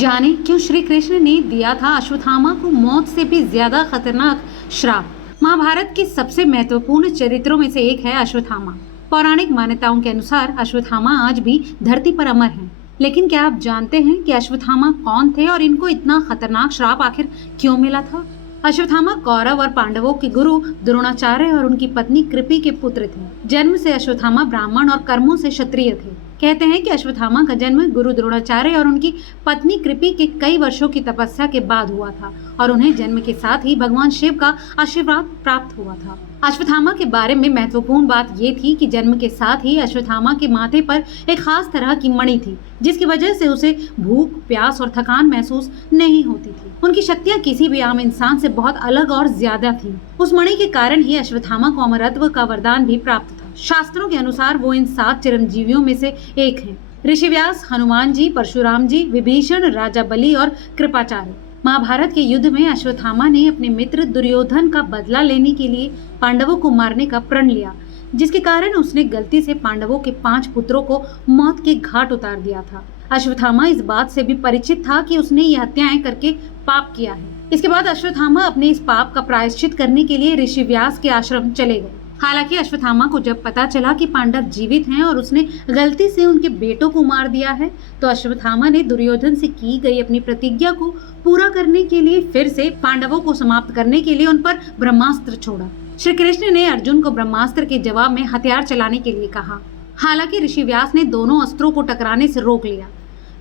जाने क्यों श्री कृष्ण ने दिया था अश्वत्थामा को मौत से भी ज्यादा खतरनाक श्राप। महाभारत के सबसे महत्वपूर्ण चरित्रों में से एक है अश्वत्थामा। पौराणिक मान्यताओं के अनुसार अश्वत्थामा आज भी धरती पर अमर हैं। लेकिन क्या आप जानते हैं कि अश्वत्थामा कौन थे और इनको इतना खतरनाक श्राप आखिर क्यों मिला था? अश्वत्थामा कौरव और पांडवों के गुरु द्रोणाचार्य और उनकी पत्नी कृपि के पुत्र थे। जन्म से अश्वत्थामा ब्राह्मण और कर्मों से क्षत्रिय थे। कहते हैं कि अश्वत्थामा का जन्म गुरु द्रोणाचार्य और उनकी पत्नी कृपि के कई वर्षों की तपस्या के बाद हुआ था और उन्हें जन्म के साथ ही भगवान शिव का आशीर्वाद प्राप्त हुआ था। अश्वत्थामा के बारे में महत्वपूर्ण बात ये थी कि जन्म के साथ ही अश्वत्थामा के माथे पर एक खास तरह की मणि थी, जिसकी वजह से उसे भूख, प्यास और थकान महसूस नहीं होती थी। उनकी शक्तियां किसी भी आम इंसान से बहुत अलग और ज्यादा थीं। उस मणि के कारण ही अश्वत्थामा को अमरत्व का वरदान भी प्राप्त था। शास्त्रों के अनुसार वो इन 7 चिरंजीवियों में से एक हैं। ऋषि व्यास, हनुमान जी, परशुराम जी, विभीषण, राजा बलि और कृपाचार्य। महाभारत के युद्ध में अश्वत्थामा ने अपने मित्र दुर्योधन का बदला लेने के लिए पांडवों को मारने का प्रण लिया, जिसके कारण उसने गलती से पांडवों के 5 पुत्रों को मौत के घाट उतार दिया था। अश्वत्थामा इस बात से भी परिचित था कि उसने ये हत्याएं करके पाप किया है। इसके बाद अश्वत्थामा अपने इस पाप का प्रायश्चित करने के लिए ऋषि व्यास के आश्रम चले गए। हालांकि अश्वत्थामा को जब पता चला कि पांडव जीवित हैं और उसने गलती से उनके बेटों को मार दिया है, तो अश्वत्थामा ने दुर्योधन से की गई अपनी प्रतिज्ञा को पूरा करने के लिए फिर से पांडवों को समाप्त करने के लिए उन पर ब्रह्मास्त्र छोड़ा। श्री कृष्ण ने अर्जुन को ब्रह्मास्त्र के जवाब में हथियार चलाने के लिए कहा। हालांकि ऋषि व्यास ने दोनों अस्त्रों को टकराने से रोक लिया।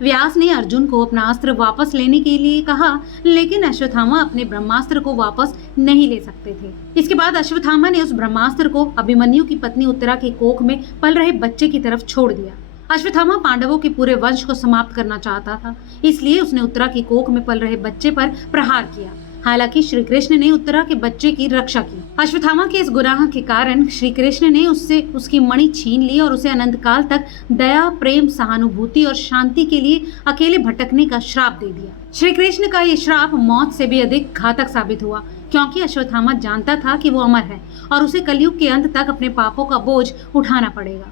व्यास ने अर्जुन को अपना अस्त्र वापस लेने के लिए कहा, लेकिन अश्वत्थामा अपने ब्रह्मास्त्र को वापस नहीं ले सकते थे। इसके बाद अश्वत्थामा ने उस ब्रह्मास्त्र को अभिमन्यु की पत्नी उत्तरा के कोख में पल रहे बच्चे की तरफ छोड़ दिया। अश्वत्थामा पांडवों के पूरे वंश को समाप्त करना चाहता था, इसलिए उसने उत्तरा की कोख में पल रहे बच्चे पर प्रहार किया। हालांकि श्री कृष्ण ने उत्तरा के बच्चे की रक्षा की। अश्वत्थामा के इस गुनाह के कारण श्री कृष्ण ने उससे उसकी मणि छीन ली और उसे अनंत काल तक दया, प्रेम, सहानुभूति और शांति के लिए अकेले भटकने का श्राप दे दिया। श्री कृष्ण का ये श्राप मौत से भी अधिक घातक साबित हुआ, क्योंकि अश्वत्थामा जानता था कि वो अमर है और उसे कलयुग के अंत तक अपने पापों का बोझ उठाना पड़ेगा।